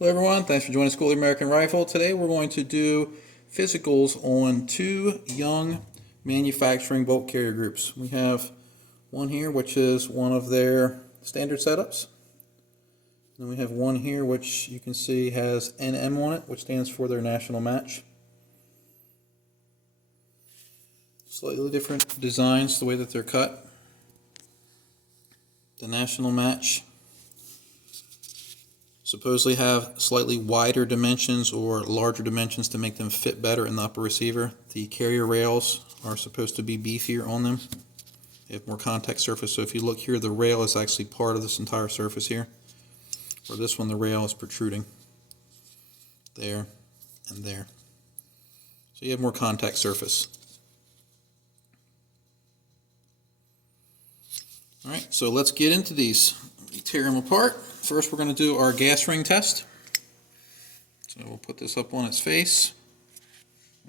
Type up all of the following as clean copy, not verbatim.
Hello everyone, thanks for joining School of the American Rifle. Today we're going to do physicals on two young manufacturing bolt carrier groups. We have one here which is one of their standard setups. Then we have one here which you can see has NM on it, which stands for their national match. Slightly different designs, the way that they're cut. The national match supposedly have slightly wider dimensions or larger dimensions to make them fit better in the upper receiver. The carrier rails are supposed to be beefier on them. They have more contact surface, so if you look here, the rail is actually part of this entire surface here. For this one, the rail is protruding there and there. So you have more contact surface. Alright, so let's get into these. Tear them apart. First we're going to do our gas ring test. So we'll put this up on its face.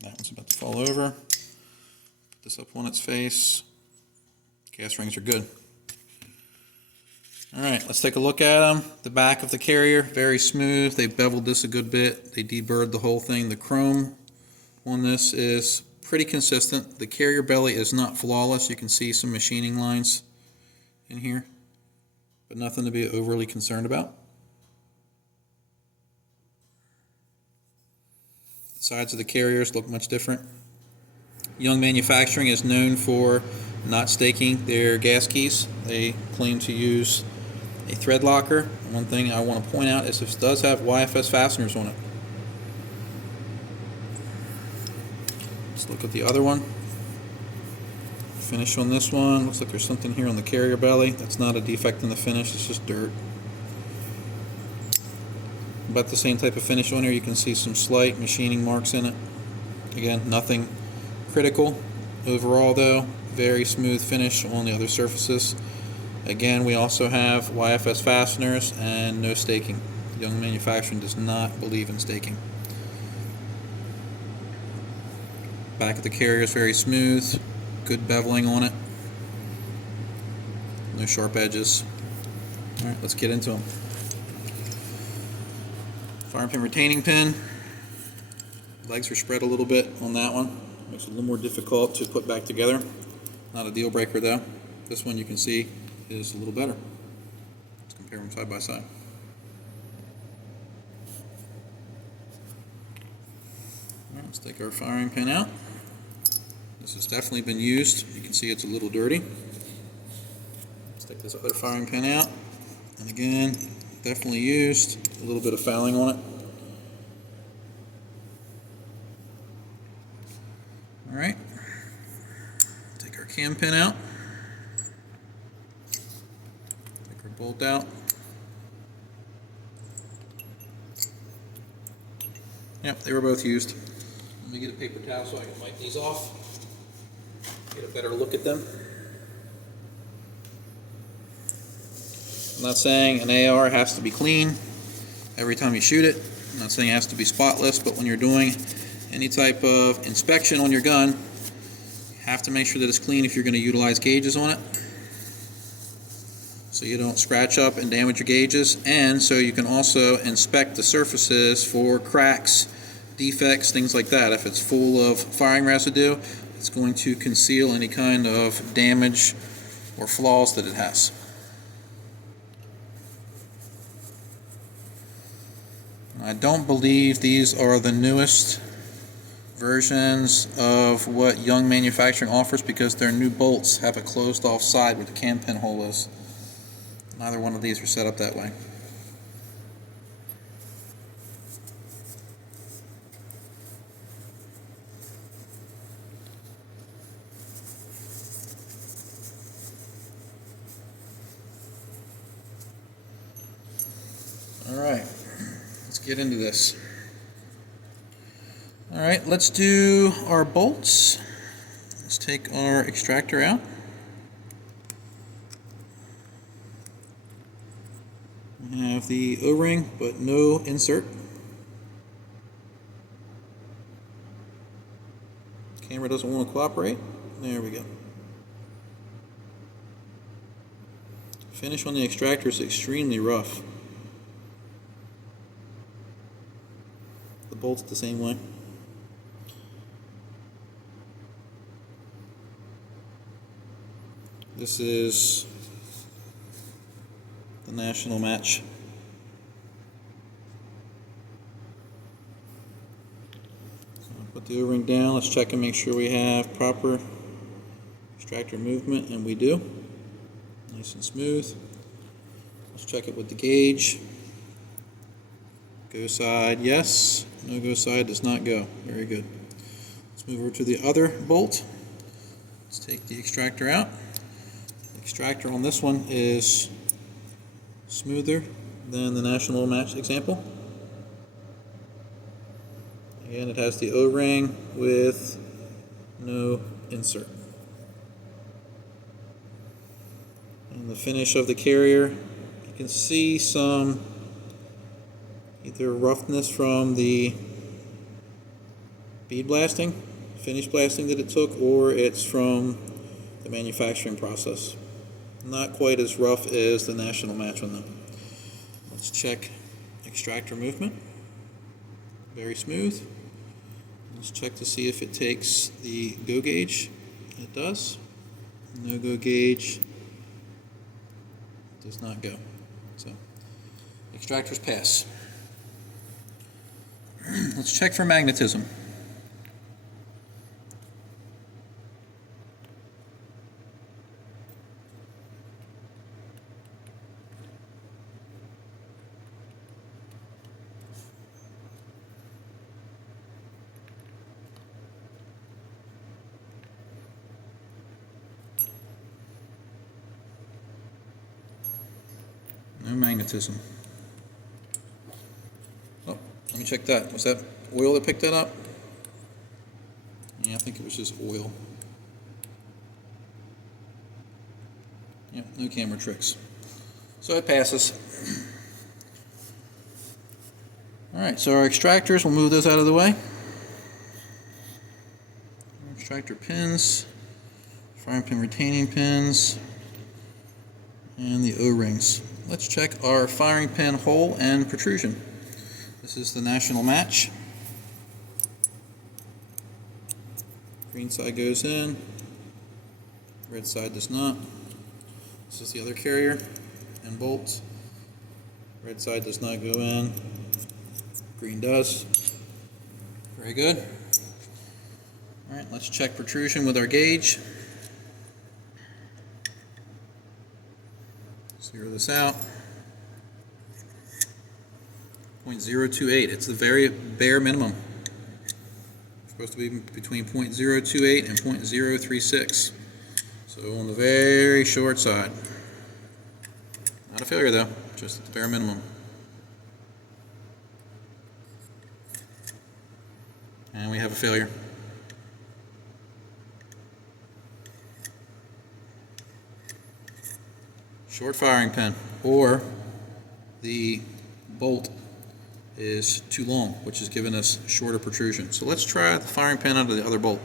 That one's about to fall over. Put this up on its face. Gas rings are good. Alright, let's take a look at them. The back of the carrier, very smooth. They beveled this a good bit. They deburred the whole thing. The chrome on this is pretty consistent. The carrier belly is not flawless. You can see some machining lines in here, but nothing to be overly concerned about. The sides of the carriers look much different. Young Manufacturing is known for not staking their gas keys. They claim to use a thread locker. One thing I want to point out is this does have YFS fasteners on it. Let's look at the other one. Finish on this one. Looks like there's something here on the carrier belly. That's not a defect in the finish, it's just dirt. About the same type of finish on here. You can see some slight machining marks in it. Again, nothing critical. Overall though, very smooth finish on the other surfaces. Again, we also have YFS fasteners and no staking. Young Manufacturing does not believe in staking. Back of the carrier is very smooth. Good beveling on it. No sharp edges. Alright, let's get into them. Firing pin retaining pin. Legs are spread a little bit on that one. Makes it a little more difficult to put back together. Not a deal breaker though. This one you can see is a little better. Let's compare them side by side. Alright, let's take our firing pin out. This has definitely been used. You can see it's a little dirty. Let's take this other firing pin out. And again, definitely used. A little bit of fouling on it. Alright. Take our cam pin out. Take our bolt out. Yep, they were both used. Let me get a paper towel so I can wipe these off. Get a better look at them. I'm not saying an AR has to be clean every time you shoot it. I'm not saying it has to be spotless, but when you're doing any type of inspection on your gun, you have to make sure that it's clean if you're going to utilize gauges on it, so you don't scratch up and damage your gauges, and so you can also inspect the surfaces for cracks, defects, things like that. If it's full of firing residue, it's going to conceal any kind of damage or flaws that it has. I don't believe these are the newest versions of what Young Manufacturing offers, because their new bolts have a closed off side where the cam pin hole is. Neither one of these are set up that way. Alright, let's get into this. Alright, let's do our bolts. Let's take our extractor out. We have the O-ring, but no insert. Camera doesn't want to cooperate. There we go. Finish on the extractor is extremely rough. the bolts the same way. This is the national match. So put the O-ring down. Let's check and make sure we have proper extractor movement, and we do. Nice and smooth. Let's check it with the gauge. Go side, yes. No go side, does not go. Very good. Let's move over to the other bolt. Let's take the extractor out. The extractor on this one is smoother than the national match example. Again, it has the O-ring with no insert. And the finish of the carrier, you can see some either roughness from the bead blasting, finish blasting that it took, or it's from the manufacturing process. Not quite as rough as the national match one though. Let's check extractor movement. Very smooth. Let's check to see if it takes the go gauge. It does. No go gauge. Does not go. So extractors pass. Let's check for magnetism. No magnetism. Oh, let me check that. Was that oil that picked that up? Yeah, I think it was just oil. Yep, no camera tricks. So it passes. Alright, so our extractors, we'll move those out of the way. Extractor pins, firing pin retaining pins, and the O-rings. Let's check our firing pin hole and protrusion. This is the national match. Green side goes in, red side does not. This is the other carrier and bolts. Red side does not go in, green does. Very good. Alright, let's check protrusion with our gauge. Zero this out. 0.028. It's the very bare minimum. It's supposed to be between 0.028 and 0.036. So on the very short side. Not a failure though, just at the bare minimum. And we have a failure. Short firing pin, or the bolt is too long, which is giving us shorter protrusion. So let's try the firing pin out of the other bolt.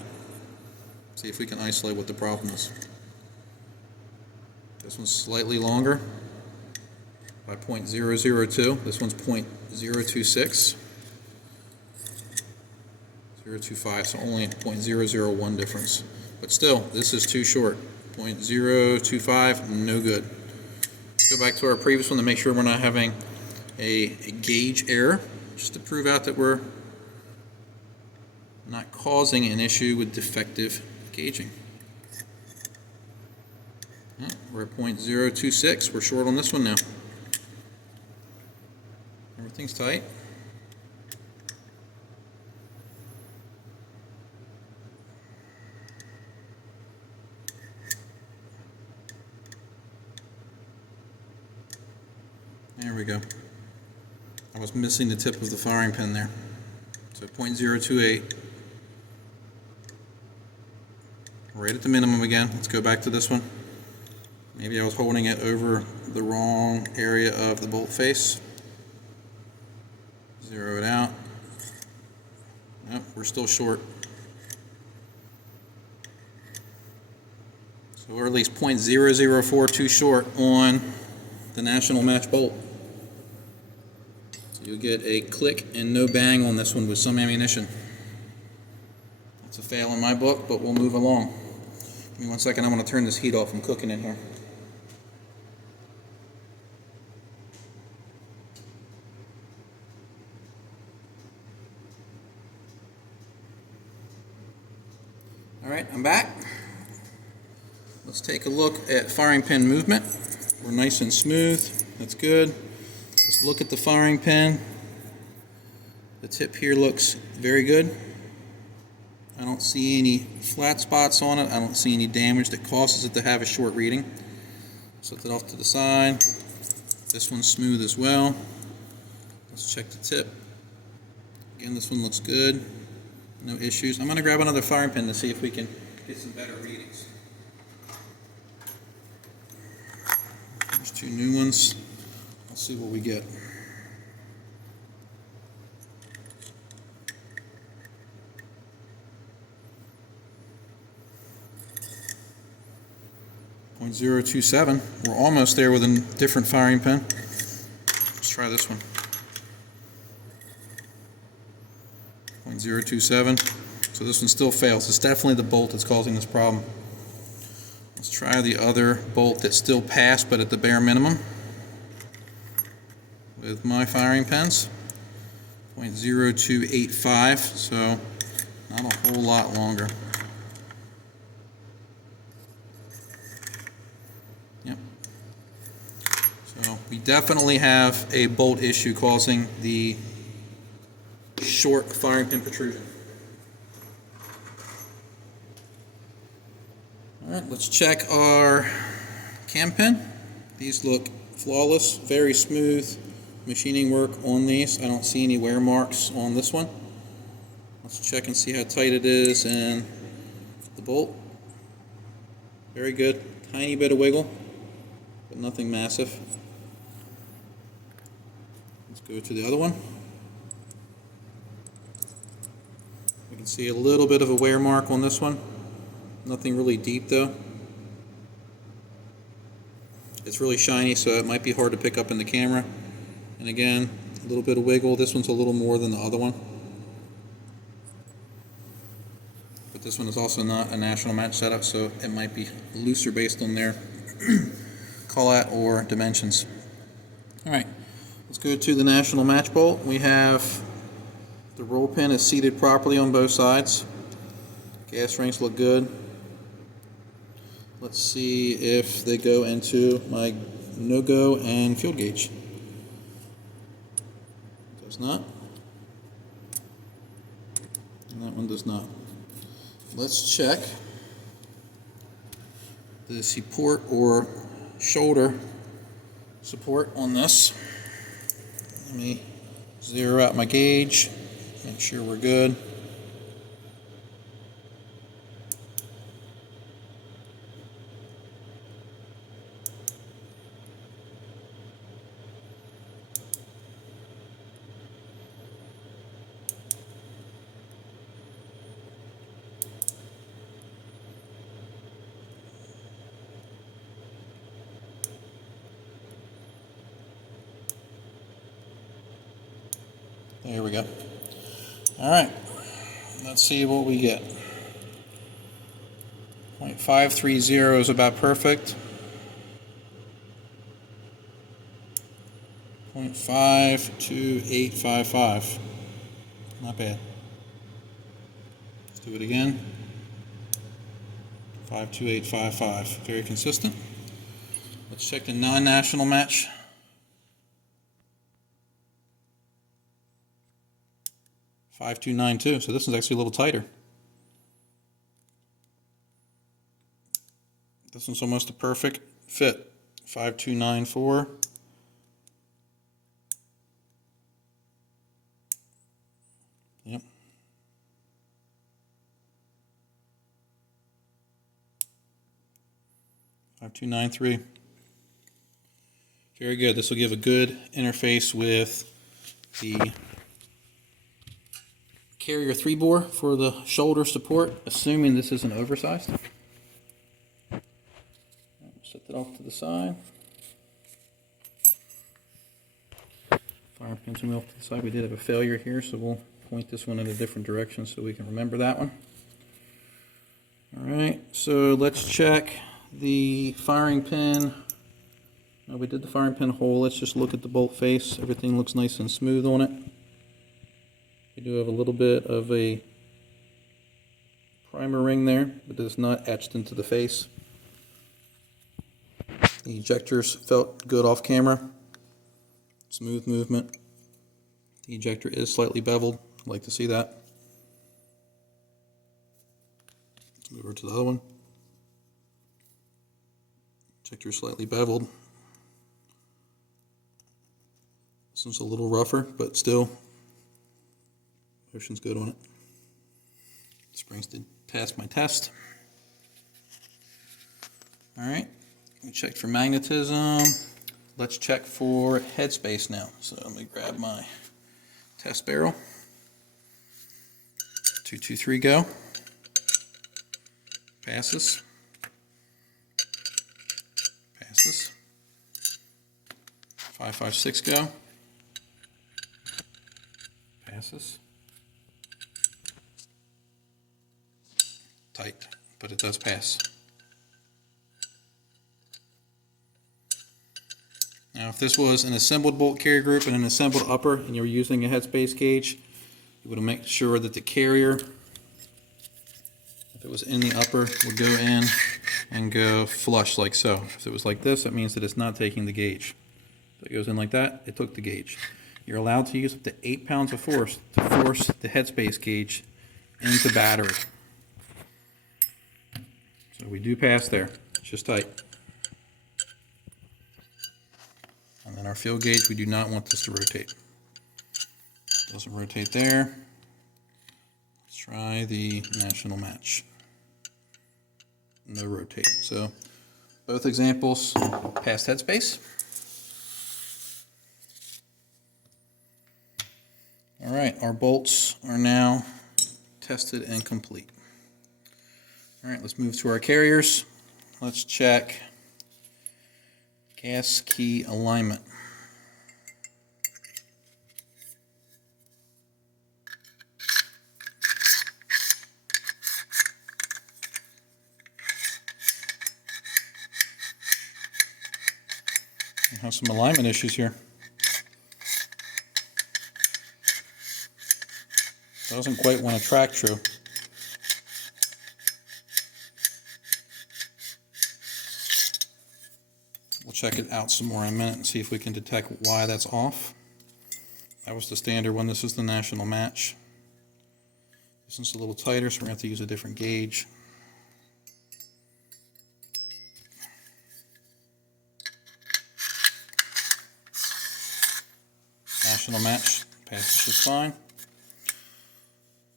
See if we can isolate what the problem is. This one's slightly longer by 0.002. This one's 0.026. 0.025, so only 0.001 difference. But still, this is too short. 0.025, no good. Go back to our previous one to make sure we're not having a gauge error, just to prove out that we're not causing an issue with defective gauging. We're at 0.026. We're short on this one now. Everything's tight. There we go. I was missing the tip of the firing pin there. So 0.028. Right at the minimum again. Let's go back to this one. Maybe I was holding it over the wrong area of the bolt face. Zero it out. Nope, we're still short. So we're at least 0.0042 short on the national match bolt. So you'll get a click and no bang on this one with some ammunition. It's a fail in my book, but we'll move along. Give me 1 second, I'm going to turn this heat off. I'm cooking in here. Alright, I'm back. Let's take a look at firing pin movement. We're nice and smooth. That's good. Let's look at the firing pin. The tip here looks very good. I don't see any flat spots on it. I don't see any damage that causes it to have a short reading. Set it off to the side. This one's smooth as well. Let's check the tip. Again, this one looks good. No issues. I'm going to grab another firing pin to see if we can get some better readings. There's 2 new ones. Let's see what we get. .027. We're almost there with a different firing pin. Let's try this one. .027. So this one still fails. It's definitely the bolt that's causing this problem. Let's try the other bolt that still passed, but at the bare minimum. With my firing pins. .0285. So not a whole lot longer. Yep. So we definitely have a bolt issue causing the short firing pin protrusion. Alright, let's check our cam pin. These look flawless, very smooth machining work on these. I don't see any wear marks on this one. Let's check and see how tight it is and the bolt. Very good. Tiny bit of wiggle, but nothing massive. Let's go to the other one. We can see a little bit of a wear mark on this one. Nothing really deep though. It's really shiny, so it might be hard to pick up in the camera. And again, a little bit of wiggle. This one's a little more than the other one. But this one is also not a national match setup, so it might be looser based on their call-out or dimensions. Alright, let's go to the national match bolt. We have the roll pin is seated properly on both sides. Gas rings look good. Let's see if they go into my no-go and field gauge. Does not. And that one does not. Let's check the support or shoulder support on this. Let me zero out my gauge, make sure we're good. There we go. Alright, let's see what we get. 0.530 is about perfect. 0.52855. Not bad. Let's do it again. 52855. Very consistent. Let's check the non-national match. 5292, so this is actually a little tighter. This one's almost a perfect fit. 5294. Yep. 5293. Very good. This will give a good interface with the carrier 3-bore for the shoulder support, assuming this isn't oversized. Set that off to the side. Firing pins will be off to the side. We did have a failure here, so we'll point this one in a different direction so we can remember that one. Alright, so let's check the firing pin. Now we did the firing pin hole. Let's just look at the bolt face. Everything looks nice and smooth on it. We do have a little bit of a primer ring there, but it's not etched into the face. The ejectors felt good off camera. Smooth movement. The ejector is slightly beveled. I'd like to see that. Let's move over to the other one. Ejector slightly beveled. This one's a little rougher, but still, motion's good on it. Springs did pass my test. Alright, we checked for magnetism. Let's check for headspace now. So let me grab my test barrel. 2, 2, 3, go. Passes. Passes. 5, 5, 6, go. Passes. Tight, but it does pass. Now if this was an assembled bolt carrier group and an assembled upper and you were using a headspace gauge, you would make sure that the carrier, if it was in the upper, would go in and go flush like so. If it was like this, that means that it's not taking the gauge. If it goes in like that, it took the gauge. You're allowed to use up to 8 pounds of force to force the headspace gauge into battery. So we do pass there. It's just tight. And then our field gauge, we do not want this to rotate. Doesn't rotate there. Let's try the national match. No rotate. So both examples passed headspace. All right, our bolts are now tested and complete. All right, let's move to our carriers. Let's check gas key alignment. We have some alignment issues here. Doesn't quite want to track true. We'll check it out some more in a minute and see if we can detect why that's off. That was the standard one. This is the national match. This one's a little tighter, so we're going to have to use a different gauge. National match passes just fine.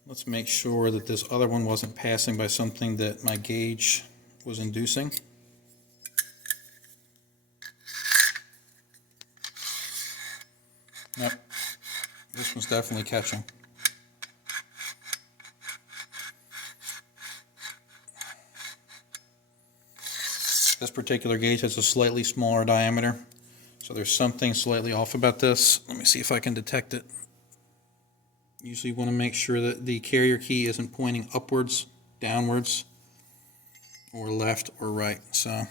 Let's make sure that this other one wasn't passing by something that my gauge was inducing. Nope, this one's definitely catching. This particular gauge has a slightly smaller diameter, so there's something slightly off about this. Let me see if I can detect it. Usually you want to make sure that the carrier key isn't pointing upwards, downwards, or left or right. So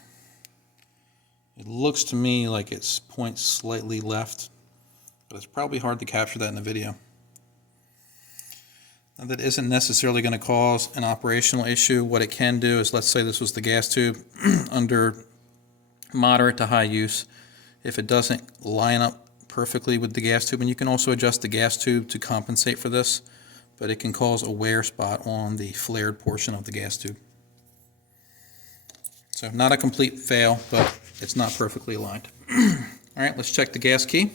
it looks to me like it points slightly left, but it's probably hard to capture that in the video. Now, that isn't necessarily going to cause an operational issue. What it can do is, let's say this was the gas tube under moderate to high use. If it doesn't line up perfectly with the gas tube, and you can also adjust the gas tube to compensate for this, but it can cause a wear spot on the flared portion of the gas tube. So not a complete fail, but it's not perfectly aligned. All right, let's check the gas key.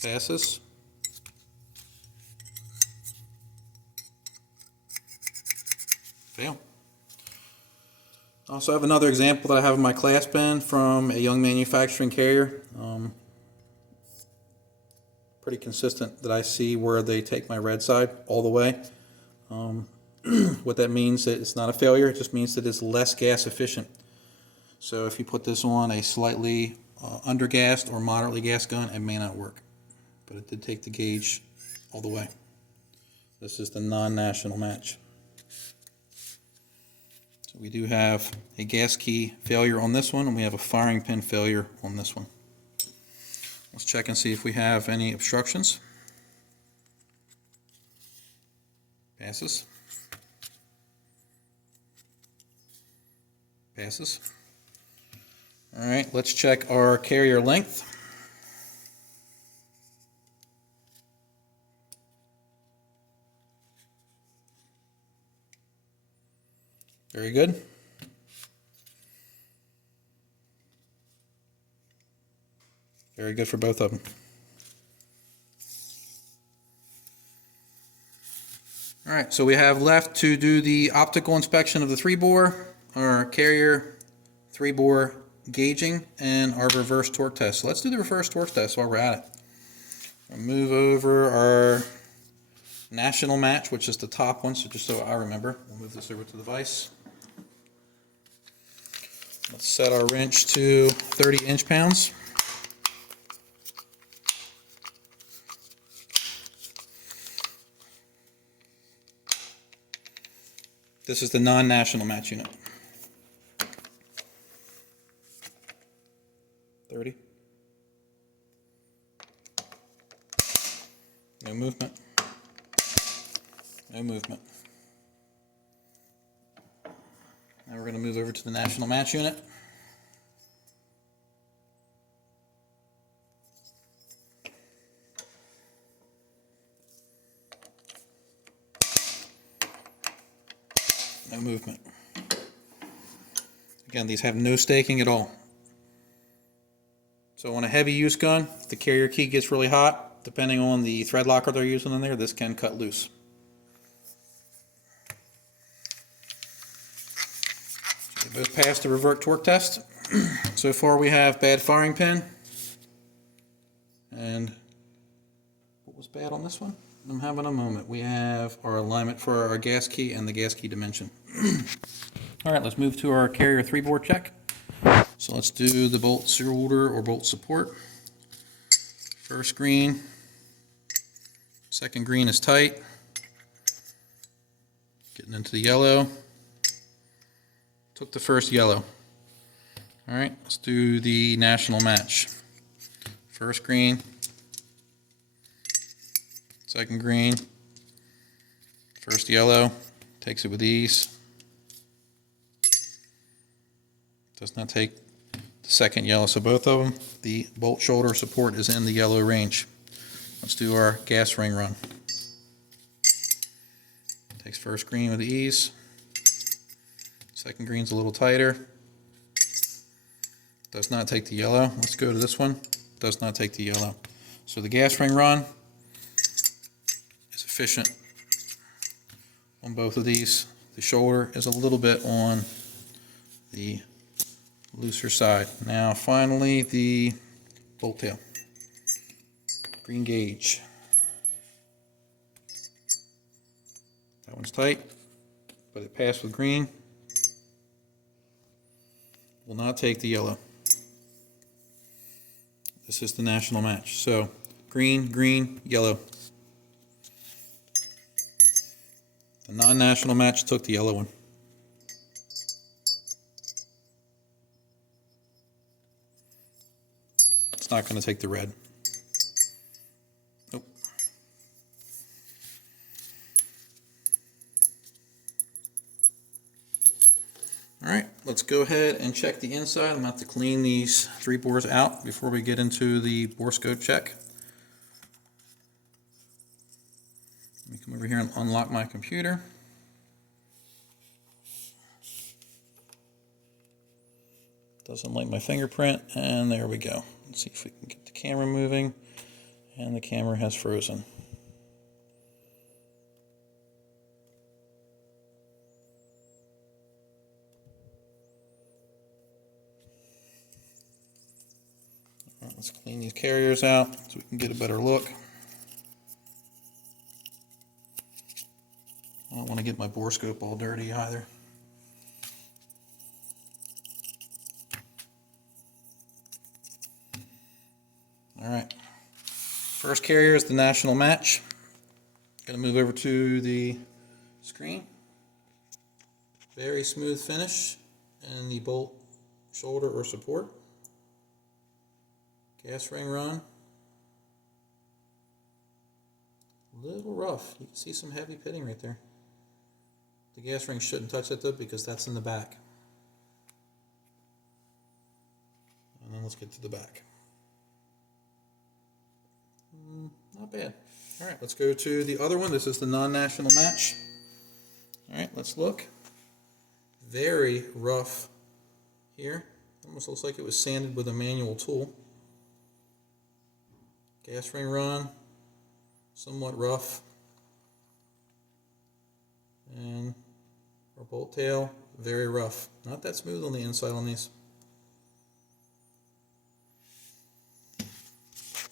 Passes. Fail. Also, I have another example that I have in my class pen from a young manufacturing carrier. Pretty consistent that I see where they take my red side all the way. What that means is it's not a failure, it just means that it's less gas efficient. So if you put this on a slightly undergassed or moderately gassed gun, it may not work. But it did take the gauge all the way. This is the non-national match. So we do have a gas key failure on this one, and we have a firing pin failure on this one. Let's check and see if we have any obstructions. Passes. Passes. All right, let's check our carrier length. Very good. Very good for both of them. All right, so we have left to do the optical inspection of the 3-bore, our carrier 3-bore gauging, and our reverse torque test. So let's do the reverse torque test while we're at it. We'll move over our national match, which is the top one, so just so I remember, we'll move this over to the vise. Let's set our wrench to 30 inch-pounds. This is the non-national match unit. 30. No movement. No movement. Now we're going to move over to the national match unit. No movement. Again, these have no staking at all. So on a heavy use gun, if the carrier key gets really hot, depending on the thread locker they're using in there, this can cut loose. So they both passed the revert torque test. So far we have bad firing pin. And what was bad on this one? I'm having a moment. We have our alignment for our gas key and the gas key dimension. All right, let's move to our carrier 3-bore check. So let's do the bolt shoulder or bolt support. First green, second green is tight. Getting into the yellow. Took the first yellow. All right, let's do the national match. First green, second green, first yellow, takes it with ease. Does not take the second yellow, so both of them, the bolt shoulder support is in the yellow range. Let's do our gas ring run. Takes first green with ease. Second green's a little tighter. Does not take the yellow. Let's go to this one. Does not take the yellow. So the gas ring run is efficient on both of these. The shoulder is a little bit on the looser side. Now finally the bolt tail. Green gauge. That one's tight, but it passed with green. Will not take the yellow. This is the national match. So green, green, yellow. The non-national match took the yellow one. It's not going to take the red. Nope. All right, let's go ahead and check the inside. I'm going to have to clean these 3 bores out before we get into the Borescope check. Let me come over here and unlock my computer. Doesn't like my fingerprint, and there we go. Let's see if we can get the camera moving, and the camera has frozen. All right, let's clean these carriers out so we can get a better look. I don't want to get my Borescope all dirty either. Alright, first carrier is the national match. Gonna move over to the screen. Very smooth finish and the bolt shoulder or support. Gas ring run. A little rough. You can see some heavy pitting right there. The gas ring shouldn't touch that though because that's in the back. And then let's get to the back. Not bad. Alright, let's go to the other one. This is the non-national match. Alright, let's look. Very rough here. Almost looks like it was sanded with a manual tool. Gas ring run, somewhat rough. And our bolt tail, very rough. Not that smooth on the inside on these.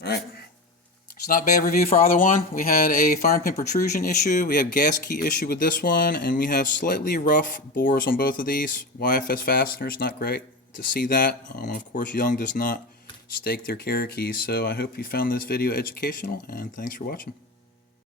Alright. It's not a bad review for either one. We had a firing pin protrusion issue, we have gas key issue with this one, and we have slightly rough bores on both of these. YFS fasteners, not great to see that. Of course, Young does not stake their carrier keys. So I hope you found this video educational, and thanks for watching.